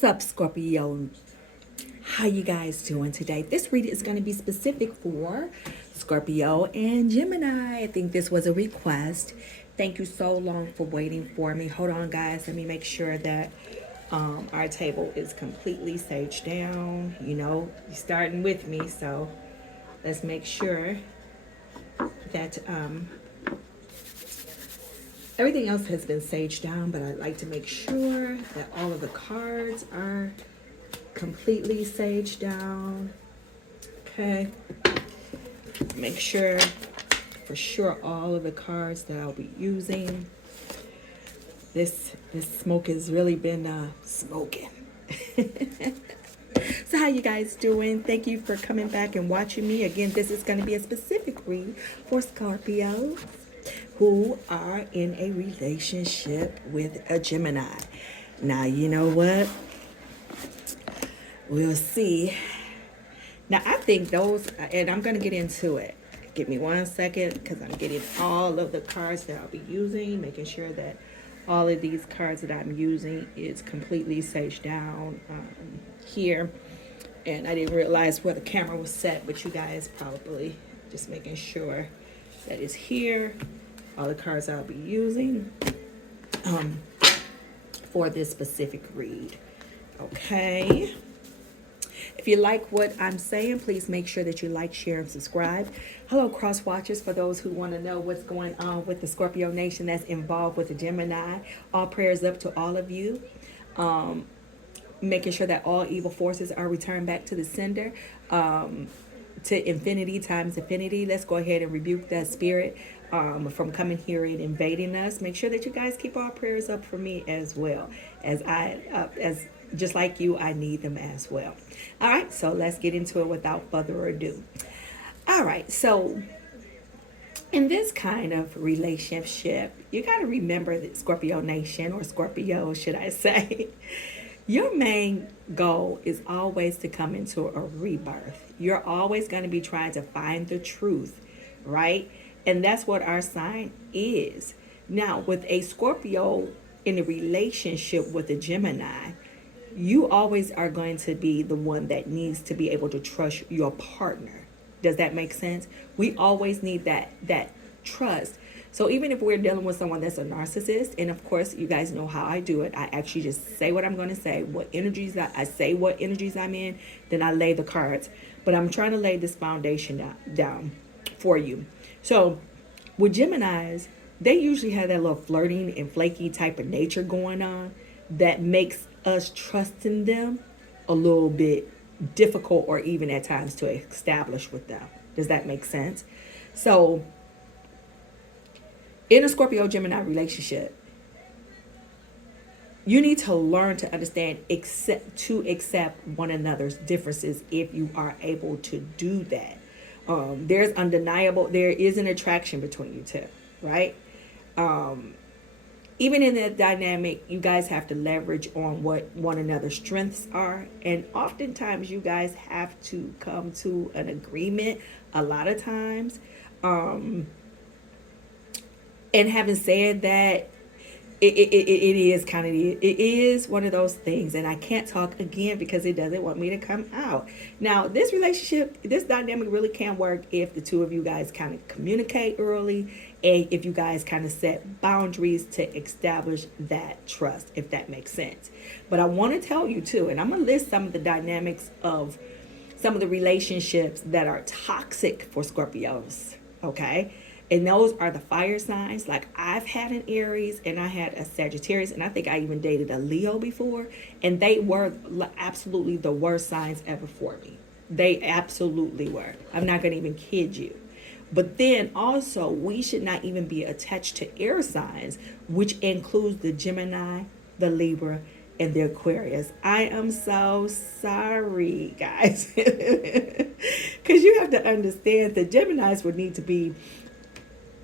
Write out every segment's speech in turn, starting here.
What's up, Scorpio? How you guys doing today? This reading is going to be specific for Scorpio and Gemini. I think this was a request. Thank you so long for waiting for me. Hold on, guys. Let me make sure that our table is completely saged down. You know, you're starting with me, so let's make sure that everything else has been saged down, but I'd like to make sure that all of the cards are completely saged down. Okay. Make sure, for sure, all of the cards that I'll be using. This smoke has really been smoking. So how you guys doing? Thank you for coming back and watching me. Again, this is going to be a specific read for Scorpios who are in a relationship with a Gemini. Now, you know what? We'll see. Now, I think those, and I'm going to get into it. Give me 1 second because I'm getting all of the cards that I'll be using, making sure that all of these cards that I'm using is completely saged down here. And I didn't realize where the camera was set, but you guys probably just making sure that it's here. All the cards I'll be using for this specific read. Okay. If you like what I'm saying, please make sure that you like, share, and subscribe. Hello, cross watchers, for those who want to know what's going on with the Scorpio Nation that's involved with the Gemini. All prayers up to all of you. Making sure that all evil forces are returned back to the sender. To infinity times infinity. Let's go ahead and rebuke that spirit from coming here and invading us. Make sure that you guys keep all prayers up for me as well, as just like you, I need them as well. All right, so let's get into it without further ado. All right, so in this kind of relationship, you got to remember that Scorpio Nation, or Scorpio, should I say, your main goal is always to come into a rebirth. You're always going to be trying to find the truth, right? And that's what our sign is. Now, with a Scorpio in a relationship with a Gemini, you always are going to be the one that needs to be able to trust your partner. Does that make sense? We always need that trust. So even if we're dealing with someone that's a narcissist, and of course, you guys know how I do it. I actually just say what I'm going to say, what energies I say, what energies I'm in, then I lay the cards. But I'm trying to lay this foundation down for you. So with Geminis, they usually have that little flirting and flaky type of nature going on that makes us trusting them a little bit difficult, or even at times to establish with them. Does that make sense? So in a Scorpio Gemini relationship, you need to learn to understand, accept one another's differences. If you are able to do that, there's undeniable, there is an attraction between you two, right? Even in that dynamic, you guys have to leverage on what one another's strengths are. And oftentimes you guys have to come to an agreement a lot of times. And having said that, it is one of those things, and I can't talk again because it doesn't want me to come out. Now, this relationship, this dynamic really can work if the two of you guys kind of communicate early, and if you guys kind of set boundaries to establish that trust, if that makes sense. But I want to tell you too, and I'm going to list some of the dynamics of some of the relationships that are toxic for Scorpios, okay? And those are the fire signs. Like, I've had an Aries and I had a Sagittarius, and I think I even dated a Leo before, and they were absolutely the worst signs ever for me. They absolutely were. I'm not going to even kid you. But then also, we should not even be attached to air signs, which includes the Gemini, the Libra, and the Aquarius. I am so sorry, guys. Because you have to understand that Geminis would need to be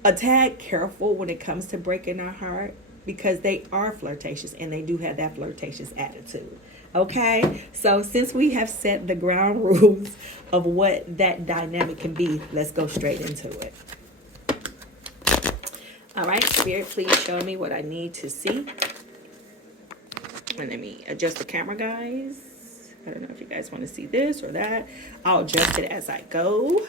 a tad careful when it comes to breaking our heart, because they are flirtatious and they do have that flirtatious attitude. Okay, so since we have set the ground rules of what that dynamic can be, let's go straight into it. All right, Spirit, please show me what I need to see. And let me adjust the camera, guys. I don't know if you guys want to see this or that. I'll adjust it as I go.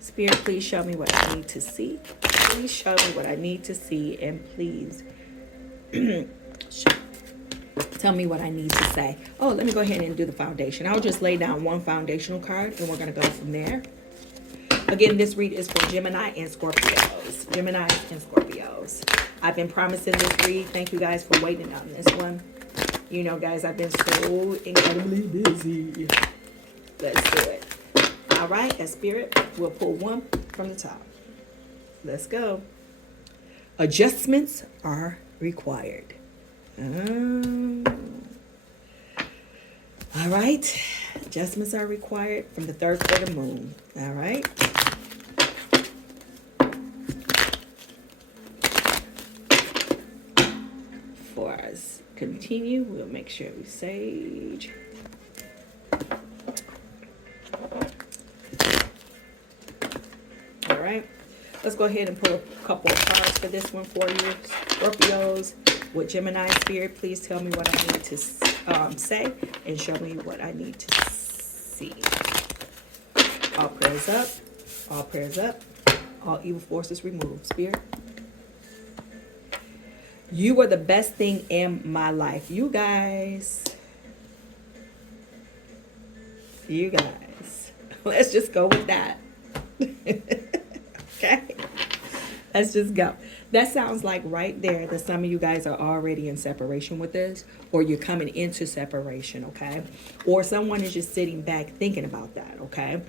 Spirit, please show me what I need to see. Please show me what I need to see. And please tell me what I need to say. Oh, let me go ahead and do the foundation. I'll just lay down one foundational card and we're going to go from there. Again, this read is for Gemini and Scorpios. Gemini and Scorpios. I've been promising this read. Thank you guys for waiting on this one. You know, guys, I've been so incredibly busy. Let's do it. All right, as Spirit, we'll pull one from the top. Let's go. Adjustments are required. All right. Adjustments are required from the third quarter moon. All right. For us continue, we'll make sure we sage. All right. Let's go ahead and pull a couple of cards for this one for you, Scorpios. With Gemini Spirit, please tell me what I need to say and show me what I need to see. All prayers up. All prayers up. All evil forces removed. Spirit. You were the best thing in my life. You guys. You guys. Let's just go with that. Okay. Let's just go. That sounds like right there that some of you guys are already in separation with this, or you're coming into separation, okay? Or someone is just sitting back thinking about that, okay?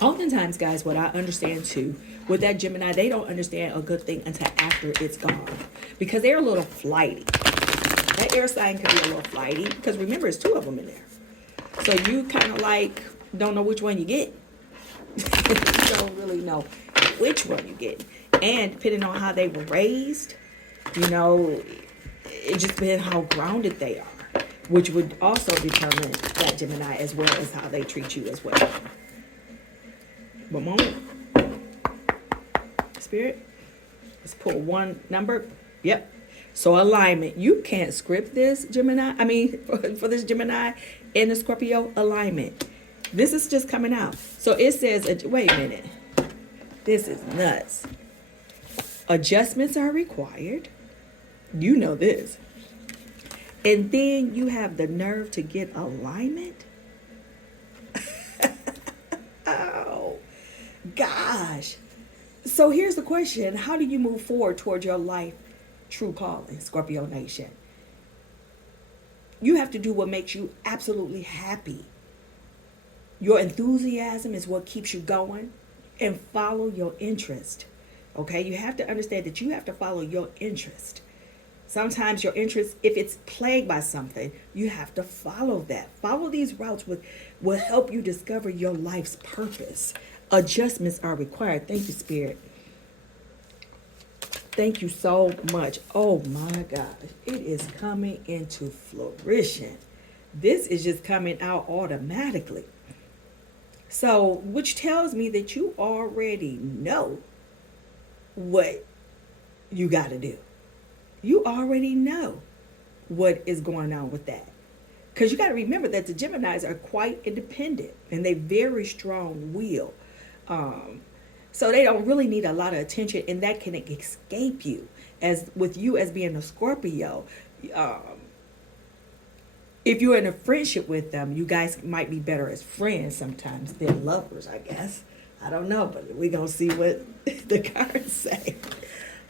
Oftentimes, guys, what I understand too, with that Gemini, they don't understand a good thing until after it's gone, because they're a little flighty. That air sign can be a little flighty, because remember, it's two of them in there. So you kind of like don't know which one you get. You don't really know which one you get. And depending on how they were raised, you know, it just depends how grounded they are, which would also determine that Gemini as well as how they treat you as well. One moment. Spirit. Let's pull one number. Yep. So alignment. You can't script this, Gemini. I mean, for this Gemini and the Scorpio, alignment. This is just coming out. So it says, wait a minute. This is nuts. Adjustments are required. You know this. And then you have the nerve to get alignment. Oh, gosh. So here's the question. How do you move forward towards your life true calling, Scorpio Nation? You have to do what makes you absolutely happy. Your enthusiasm is what keeps you going, and follow your interest. Okay, you have to understand that you have to follow your interest. Sometimes your interest, if it's plagued by something, you have to follow that. Follow these routes will help you discover your life's purpose. Adjustments are required. Thank you, Spirit. Thank you so much. Oh my gosh, it is coming into fruition. This is just coming out automatically. So, which tells me that you already know what you got to do. You already know what is going on with that. Because you got to remember that the Geminis are quite independent and they very strong will. So they don't really need a lot of attention, and that can escape you. As with you as being a Scorpio, if you're in a friendship with them, you guys might be better as friends sometimes than lovers, I guess. I don't know, but we're going to see what the cards say.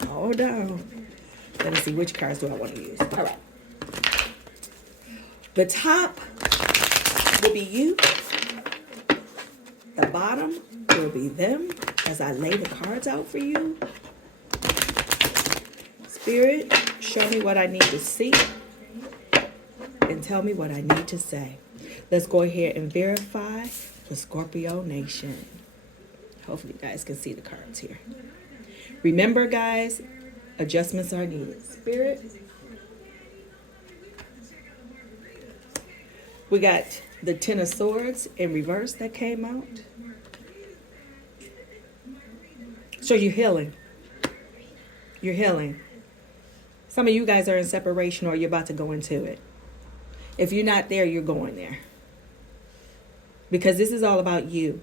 Hold on. Let me see, which cards do I want to use? All right. The top will be you. The bottom will be them as I lay the cards out for you. Spirit, show me what I need to see and tell me what I need to say. Let's go ahead and verify for Scorpio Nation. Hopefully you guys can see the cards here. Remember, guys, adjustments are needed. Spirit. We got the Ten of Swords in reverse that came out. So you're healing. You're healing. Some of you guys are in separation or you're about to go into it. If you're not there, you're going there. Because this is all about you.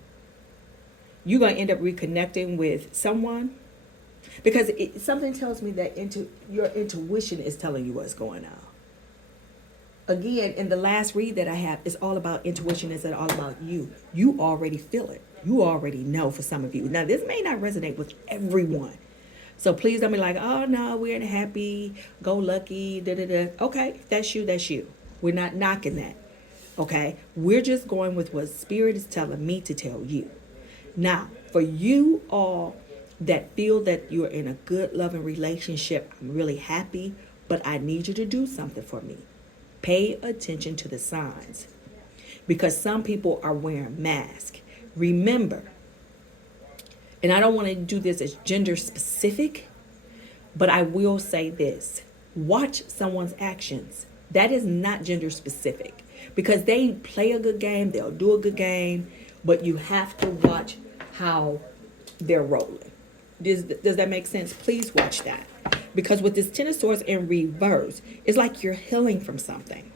You're going to end up reconnecting with someone. Because something tells me that your intuition is telling you what's going on. Again, in the last read that I have, it's all about intuition. It's all about you. You already feel it. You already know for some of you. Now, this may not resonate with everyone. So please don't be like, oh, no, we're in a happy, go lucky, da-da-da. Okay, that's you, that's you. We're not knocking that. Okay? We're just going with what Spirit is telling me to tell you. Now, for you all that feel that you're in a good, loving relationship, I'm really happy, but I need you to do something for me. Pay attention to the signs. Because some people are wearing masks. Remember, and I don't want to do this as gender specific, but I will say this. Watch someone's actions. That is not gender specific. Because they play a good game, they'll do a good game, but you have to watch how they're rolling. Does that make sense? Please watch that. Because with this Ten of Swords in reverse, it's like you're healing from something.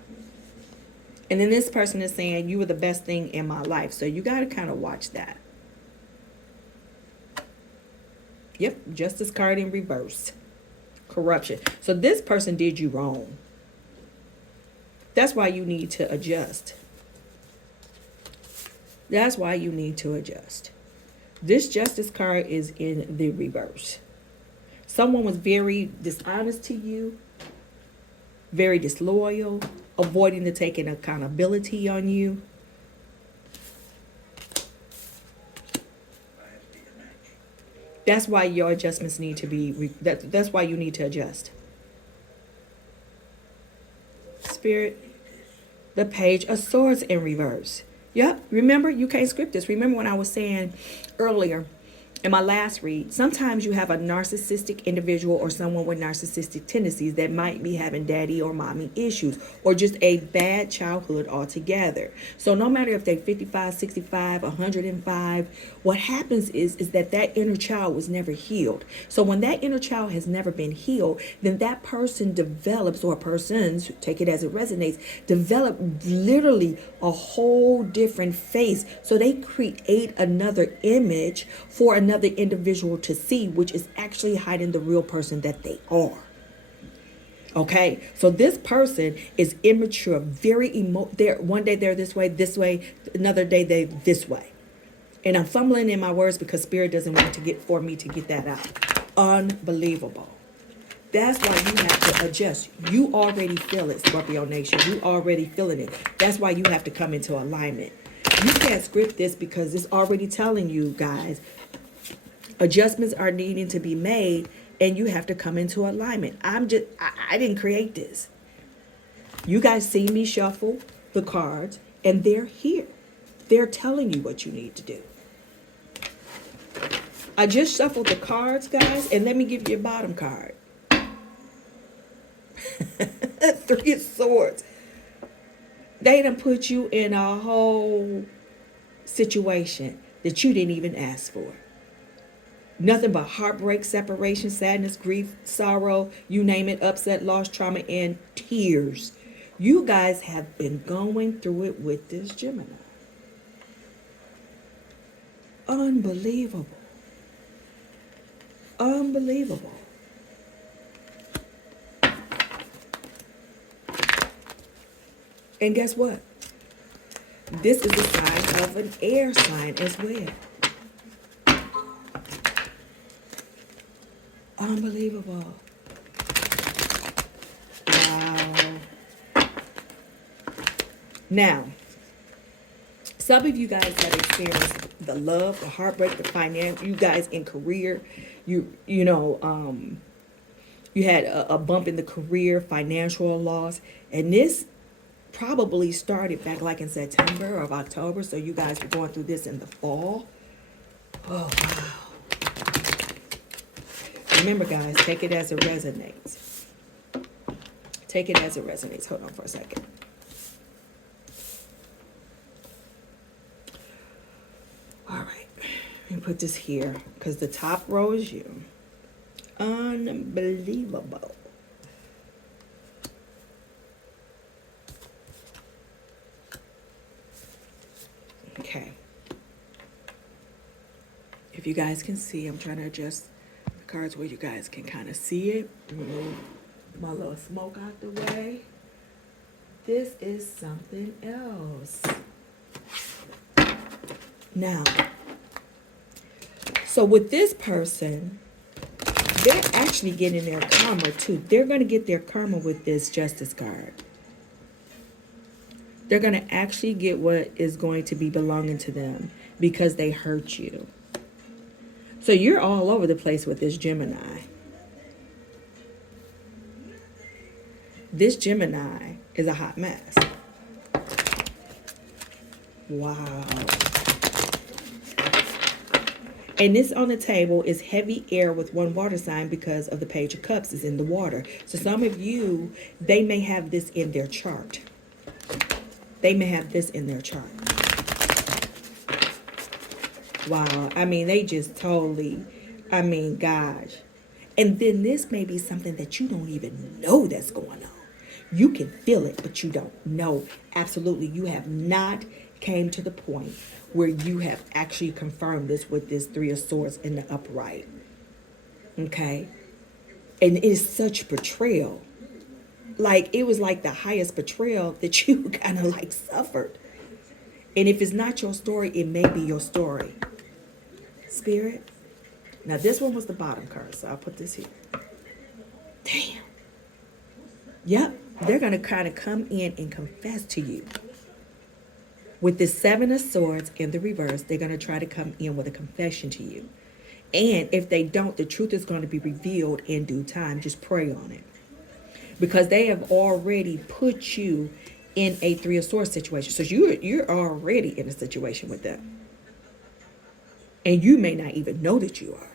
And then this person is saying, you were the best thing in my life. So you got to kind of watch that. Yep, Justice card in reverse. Corruption. So this person did you wrong. That's why you need to adjust. That's why you need to adjust. This Justice card is in the reverse. Someone was very dishonest to you, very disloyal, avoiding to take an accountability on you. That's why your adjustments need to be, that's why you need to adjust. Spirit, the Page of Swords in reverse. Yep, remember, you can't script this. Remember when I was saying earlier in my last read, sometimes you have a narcissistic individual or someone with narcissistic tendencies that might be having daddy or mommy issues or just a bad childhood altogether. So no matter if they're 55, 65, 105, what happens is that inner child was never healed. So when that inner child has never been healed, then that person develops, or persons, take it as it resonates, develop literally a whole different face. So they create another image for another individual to see, which is actually hiding the real person that they are. Okay, so this person is immature, very one day they're this way, another day they're this way. And I'm fumbling in my words because Spirit doesn't want for me to get that out. Unbelievable. That's why you have to adjust. You already feel it, Scorpio Nation. You already feeling it. That's why you have to come into alignment. You can't script this because it's already telling you guys adjustments are needing to be made, and you have to come into alignment. I didn't create this. You guys see me shuffle the cards, and they're here. They're telling you what you need to do. I just shuffled the cards, guys, and let me give you a bottom card. Three of Swords. They done put you in a whole situation that you didn't even ask for. Nothing but heartbreak, separation, sadness, grief, sorrow, you name it, upset, loss, trauma, and tears. You guys have been going through it with this Gemini. Unbelievable. Unbelievable. And guess what? This is a sign of an air sign as well. Unbelievable. Wow. Now, some of you guys have experienced the love, the heartbreak, the finance. You guys in career, you had a bump in the career, financial loss, and this probably started back like in September or October. So you guys were going through this in the fall. Oh wow. Remember, guys, take it as it resonates. Take it as it resonates. Hold on for a second. All right. Let me put this here because the top row is you. Unbelievable. If you guys can see, I'm trying to adjust the cards where you guys can kind of see it. Move my little smoke out the way. This is something else. Now, so with this person, they're actually getting their karma too. They're going to get their karma with this Justice card. They're going to actually get what is going to be belonging to them because they hurt you. So you're all over the place with this Gemini. This Gemini is a hot mess. Wow. And this on the table is heavy air with one water sign because of the Page of Cups is in the water. So some of you, they may have this in their chart. They may have this in their chart. Wow. I mean, they just totally, I mean, gosh. And then this may be something that you don't even know that's going on. You can feel it, but you don't know. Absolutely. You have not came to the point where you have actually confirmed this with this Three of Swords in the upright. Okay? And it is such betrayal. Like, it was like the highest betrayal that you kind of like suffered. And if it's not your story, it may be your story. Spirit. Now, this one was the bottom card, so I'll put this here. Damn. Yep. They're going to kind of come in and confess to you. With the Seven of Swords in the reverse, they're going to try to come in with a confession to you. And if they don't, the truth is going to be revealed in due time. Just pray on it. Because they have already put you in a Three of Swords situation. So you're already in a situation with them. And you may not even know that you are.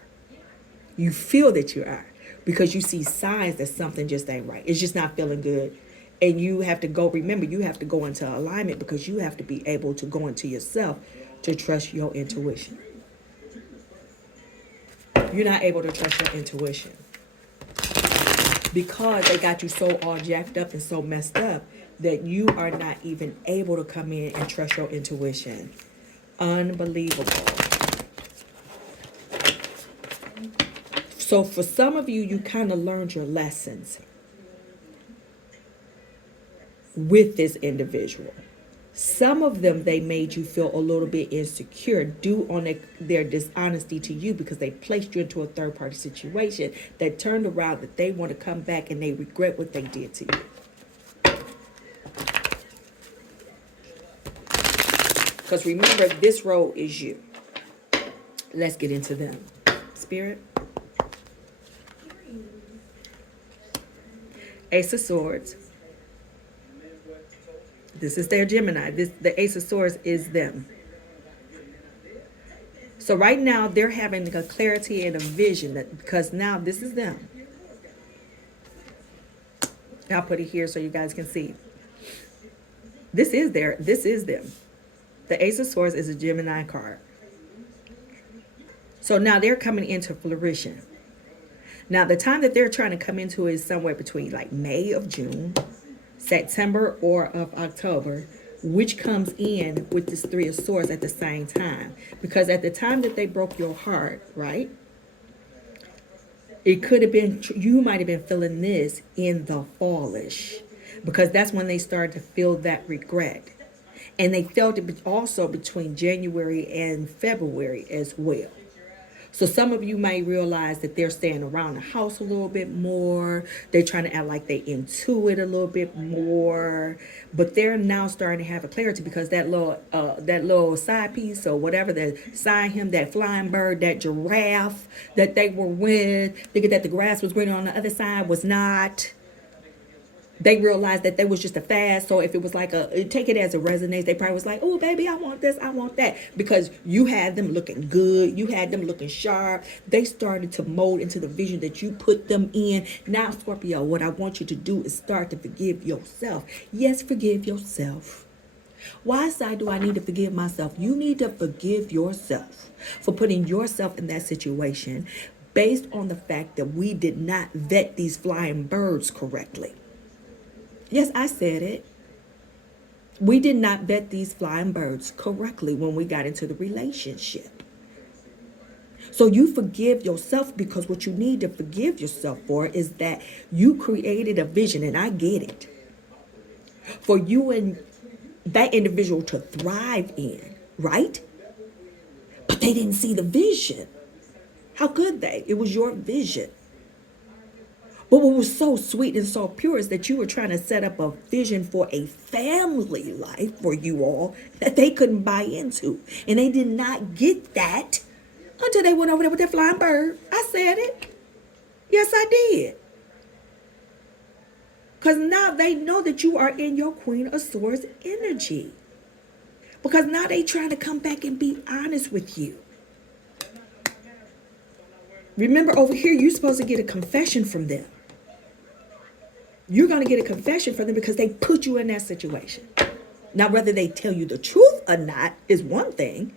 You feel that you are. Because you see signs that something just ain't right. It's just not feeling good. And you have to go, remember, you have to go into alignment because you have to be able to go into yourself to trust your intuition. You're not able to trust your intuition. Because they got you so all jacked up and so messed up that you are not even able to come in and trust your intuition. Unbelievable. So for some of you, you kind of learned your lessons with this individual. Some of them, they made you feel a little bit insecure due on their dishonesty to you because they placed you into a third-party situation that turned around that they want to come back and they regret what they did to you. Because remember, this role is you. Let's get into them. Spirit. Ace of Swords. This is their Gemini. The Ace of Swords is them. So right now, they're having a clarity and a vision because now this is them. I'll put it here so you guys can see. This is them. The Ace of Swords is a Gemini card. So now they're coming into flourishing. Now, the time that they're trying to come into is somewhere between like May of June, September or of October, which comes in with this Three of Swords at the same time. Because at the time that they broke your heart, right? It could have been, you might have been feeling this in the fallish. Because that's when they started to feel that regret. And they felt it also between January and February as well. So some of you might realize that they're staying around the house a little bit more. They're trying to act like they into it a little bit more. But they're now starting to have a clarity because that little side piece or whatever that signed him, that flying bird, that giraffe that they were with, thinking that the grass was greener on the other side was not. They realized that they was just a fad. So if it was like take it as a resonance, they probably was like, oh, baby, I want this, I want that. Because you had them looking good. You had them looking sharp. They started to mold into the vision that you put them in. Now, Scorpio, what I want you to do is start to forgive yourself. Yes, forgive yourself. Why side do I need to forgive myself? You need to forgive yourself for putting yourself in that situation based on the fact that we did not vet these flying birds correctly. Yes, I said it. We did not vet these flying birds correctly when we got into the relationship. So you forgive yourself because what you need to forgive yourself for is that you created a vision, and I get it, for you and that individual to thrive in, right? But they didn't see the vision. How could they? It was your vision. But what was so sweet and so pure is that you were trying to set up a vision for a family life for you all that they couldn't buy into. And they did not get that until they went over there with that flying bird. I said it. Yes, I did. Because now they know that you are in your Queen of Swords energy. Because now they trying to come back and be honest with you. Remember, over here, you're supposed to get a confession from them. You're going to get a confession from them because they put you in that situation. Now, whether they tell you the truth or not is one thing.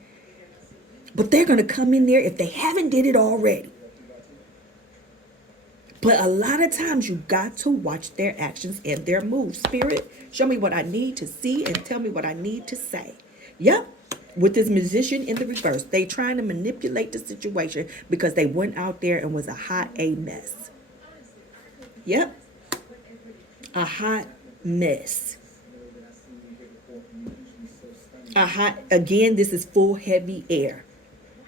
But they're going to come in there if they haven't did it already. But a lot of times you got to watch their actions and their moves. Spirit, show me what I need to see and tell me what I need to say. Yep. With this musician in the reverse, they trying to manipulate the situation because they went out there and was a hot A mess. Yep. A hot mess. Again, this is full heavy air.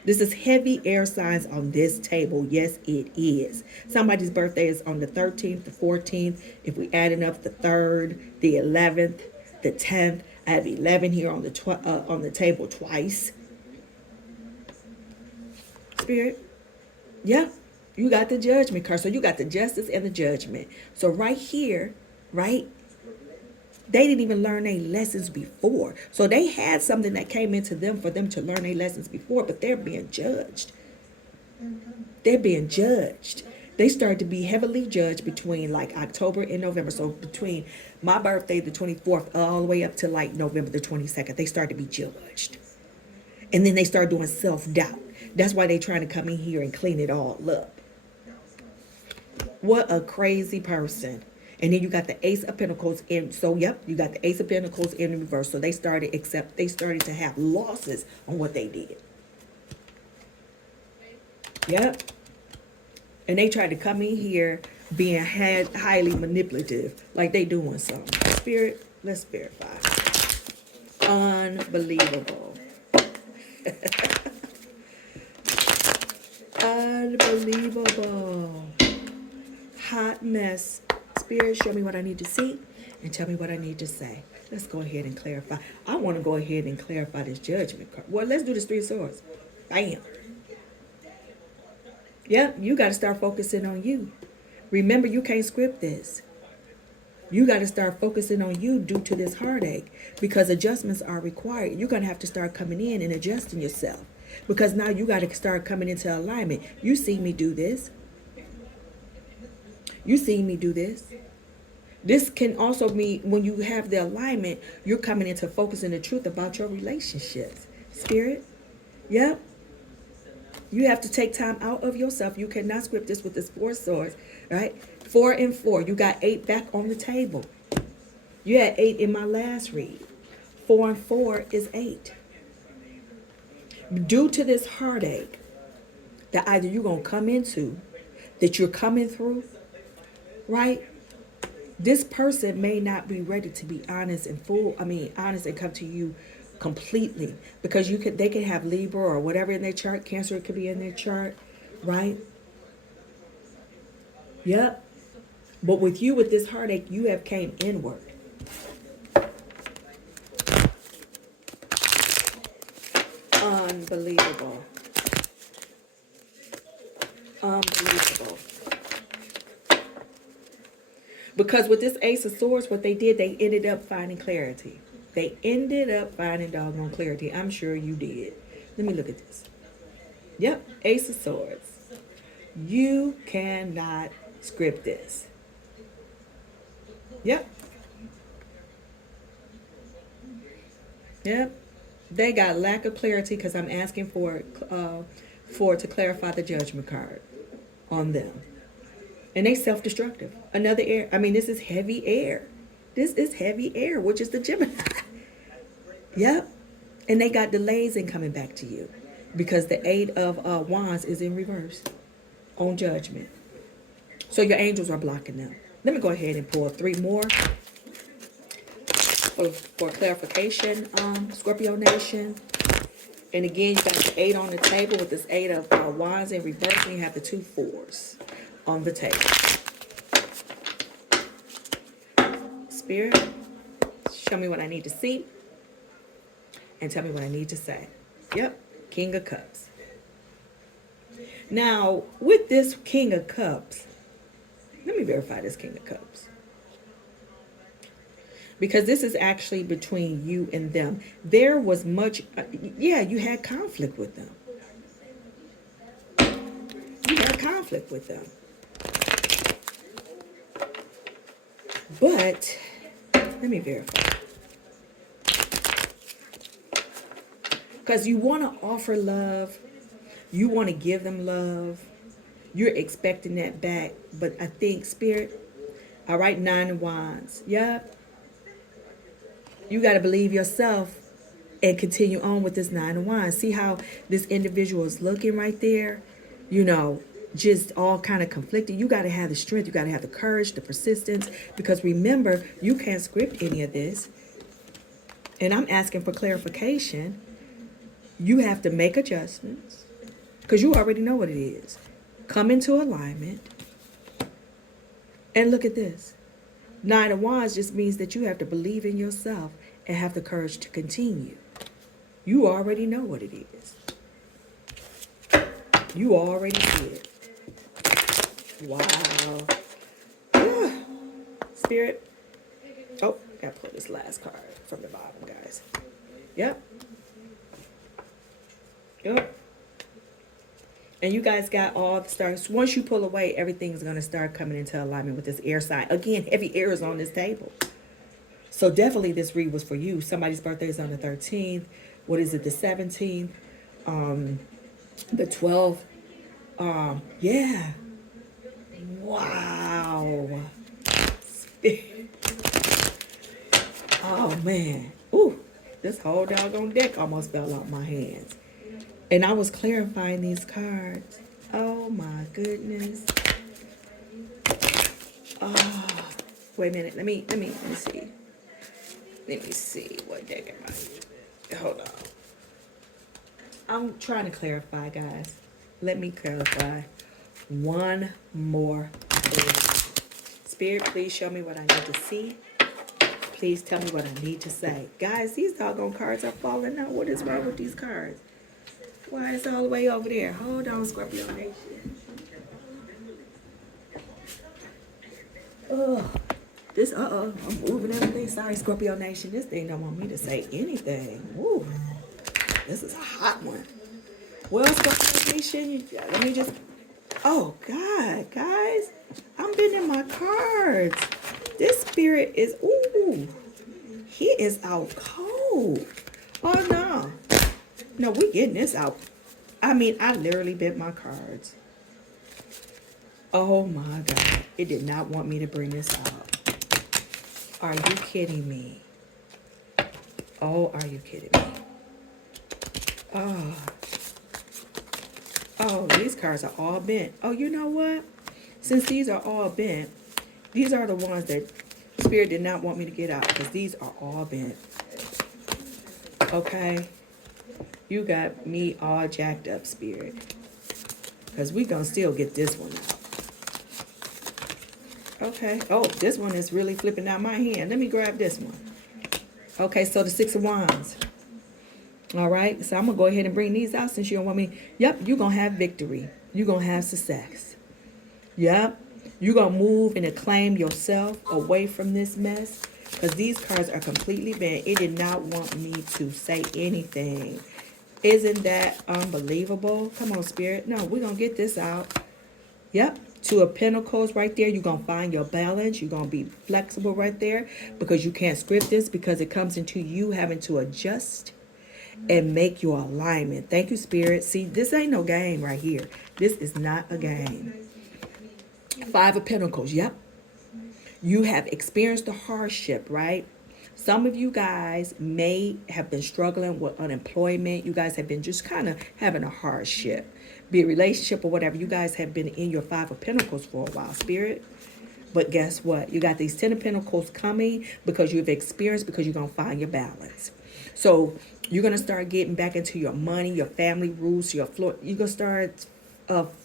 This is heavy air signs on this table. Yes, it is. Somebody's birthday is on the 13th, the 14th. If we adding up the 3rd, the 11th, the 10th, I have 11 here on the table twice. Spirit, yeah, you got the judgment card. So you got the justice and the judgment. So right here, right, they didn't even learn their lessons before. So they had something that came into them for them to learn their lessons before, but they're being judged. They're being judged. They started to be heavily judged between like October and November. So between my birthday, the 24th, all the way up to like November the 22nd, they started to be judged. And then they started doing self-doubt. That's why they're trying to come in here and clean it all up. What a crazy person. And then you got the Ace of Pentacles in. So, yep, you got the Ace of Pentacles in reverse. So they started to have losses on what they did. Yep. And they tried to come in here being highly manipulative. Like they doing something. Spirit, let's verify. Unbelievable. Unbelievable. Hot mess. Spirit, show me what I need to see and tell me what I need to say. Let's go ahead and clarify. I want to go ahead and clarify this judgment card. Well, let's do this 3 of Swords. Bam. Yep, you got to start focusing on you. Remember, you can't script this. You got to start focusing on you due to this heartache because adjustments are required. You're going to have to start coming in and adjusting yourself because now you got to start coming into alignment. You see me do this. You see me do this. This can also be when you have the alignment, you're coming into focusing the truth about your relationships. Spirit, yep. You have to take time out of yourself. You cannot script this with this 4 of Swords, right? 4 and 4. You got 8 back on the table. You had 8 in my last read. 4 and 4 is 8. Due to this heartache that either you're going to come into, that you're coming through, right? This person may not be ready to be honest and honest and come to you completely because they could have Libra or whatever in their chart. Cancer could be in their chart, right? Yep. But with you, with this heartache, you have came inward. Unbelievable. Unbelievable. Because with this Ace of Swords, what they did, they ended up finding clarity. They ended up finding doggone clarity. I'm sure you did. Let me look at this. Yep, Ace of Swords. You cannot script this. Yep. Yep. They got lack of clarity because I'm asking for it to clarify the judgment card on them. And they self-destructive. Another air. This is heavy air. This is heavy air, which is the Gemini. Yep. And they got delays in coming back to you. because the Eight of Wands is in reverse on Judgment. So your angels are blocking them. Let me go ahead and pull 3 more for clarification, Scorpio Nation. And again, you got the 8 on the table with this 8 of Wands in reverse, and you have the 2 4s on the table. Spirit, show me what I need to see and tell me what I need to say. Yep, King of Cups. Now, with this King of Cups, let me verify this King of Cups. Because this is actually between you and them. There was much, you had conflict with them. You had conflict with them. But, let me verify. Because you want to offer love. You want to give them love. You're expecting that back. But I think, Spirit, all right, 9 of Wands. Yep. You got to believe yourself and continue on with this 9 of Wands. See how this individual is looking right there? You know, just all kind of conflicted. You got to have the strength. You got to have the courage, the persistence. Because remember, you can't script any of this. And I'm asking for clarification. You have to make adjustments. Because you already know what it is. Come into alignment. And look at this. 9 of Wands just means that you have to believe in yourself and have the courage to continue. You already know what it is. You already see it. Wow. Spirit. Oh, gotta pull this last card from the bottom, guys. Yep. Yep. And you guys got all the stars. Once you pull away, everything's going to start coming into alignment with this air sign. Again, heavy air is on this table. So definitely this read was for you. Somebody's birthday is on the 13th. What is it? The 17th? The 12th? Yeah. Wow. Oh, man. Ooh. This whole doggone deck almost fell out my hands. And I was clarifying these cards. Oh my goodness. Oh, wait a minute. Let me see. Let me see. What deck am I? Hold on. I'm trying to clarify, guys. Let me clarify one more thing. Spirit, please show me what I need to see. Please tell me what I need to say. Guys, these doggone cards are falling out. What is wrong with these cards? Why it's all the way over there? Hold on, Scorpio Nation. Oh, this, I'm moving everything. Sorry, Scorpio Nation. This thing don't want me to say anything. Woo. This is a hot one. Well, Scorpio Nation, let me just, oh, God, guys. I'm bending my cards. This spirit is, ooh, he is out cold. Oh, no. No, we getting this out. I mean, I literally bent my cards. Oh my God. It did not want me to bring this out. Are you kidding me? Oh, are you kidding me? Oh. Oh, these cards are all bent. Oh, you know what? Since these are all bent, these are the ones that Spirit did not want me to get out because these are all bent. Okay? You got me all jacked up, Spirit. Because we going to still get this one out. Okay. Oh, this one is really flipping out my hand. Let me grab this one. Okay, so the 6 of Wands. All right. So I'm going to go ahead and bring these out since you don't want me. Yep, you're going to have victory. You're going to have success. Yep. You're going to move and acclaim yourself away from this mess. Because these cards are completely bent. It did not want me to say anything. Isn't that unbelievable? Come on, Spirit. No, we're going to get this out. Yep. 2 of Pentacles right there. You're going to find your balance. You're going to be flexible right there because you can't script this because it comes into you having to adjust and make your alignment. Thank you, Spirit. See, this ain't no game right here. This is not a game. 5 of Pentacles. Yep. You have experienced the hardship, right? Some of you guys may have been struggling with unemployment. You guys have been just kind of having a hardship, be a relationship or whatever. You guys have been in your Five of Pentacles for a while, Spirit. But guess what? You got these 10 of Pentacles coming because you've experienced, because you're going to find your balance. So you're going to start getting back into your money, your family roots, your floor. You're going to start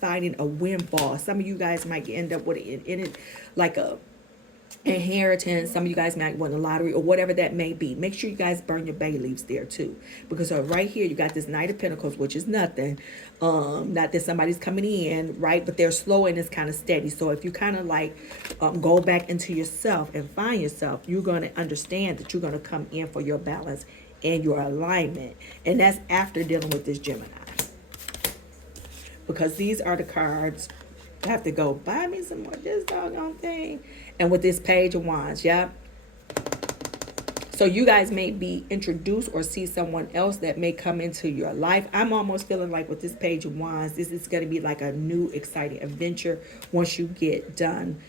finding a windfall. Some of you guys might end up with it in it like a inheritance. Some of you guys might win the lottery or whatever that may be. Make sure you guys burn your bay leaves there too, because right here you got this Knight of Pentacles, which is nothing. Not that somebody's coming in, right, but they're slow and it's kind of steady. So if you kind of like go back into yourself and find yourself, you're going to understand that you're going to come in for your balance and your alignment. And that's after dealing with this Gemini, because these are the cards. I have to go buy me some more of this doggone thing. And with this Page of Wands, yeah. So you guys may be introduced or see someone else that may come into your life. I'm almost feeling like with this Page of Wands, this is going to be like a new exciting adventure once you get done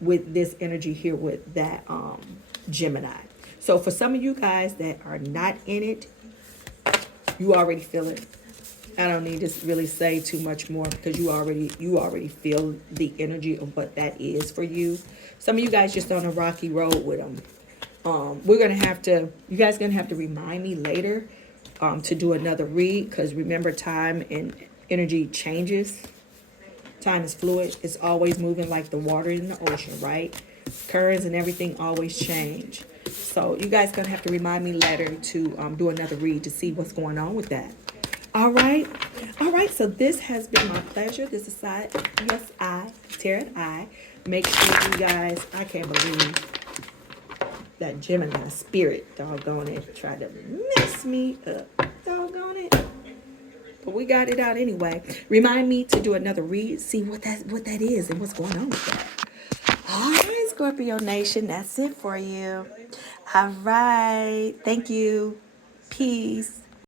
with this energy here with that Gemini. So for some of you guys that are not in it, you already feel it. I don't need to really say too much more, because you already feel the energy of what that is for you. Some of you guys just on a rocky road with them. You guys gonna have to remind me later to do another read, because remember, time and energy changes. Time is fluid. It's always moving like the water in the ocean, right? Currents and everything always change. So you guys gonna have to remind me later to do another read to see what's going on with that. All right. So this has been my pleasure. This is Tarot Eye. Make sure you guys, I can't believe that Gemini spirit, doggone it, tried to mess me up. Doggone it. But we got it out anyway. Remind me to do another read, see what that is and what's going on with that. All right, Scorpio Nation, that's it for you. All right. Thank you. Peace.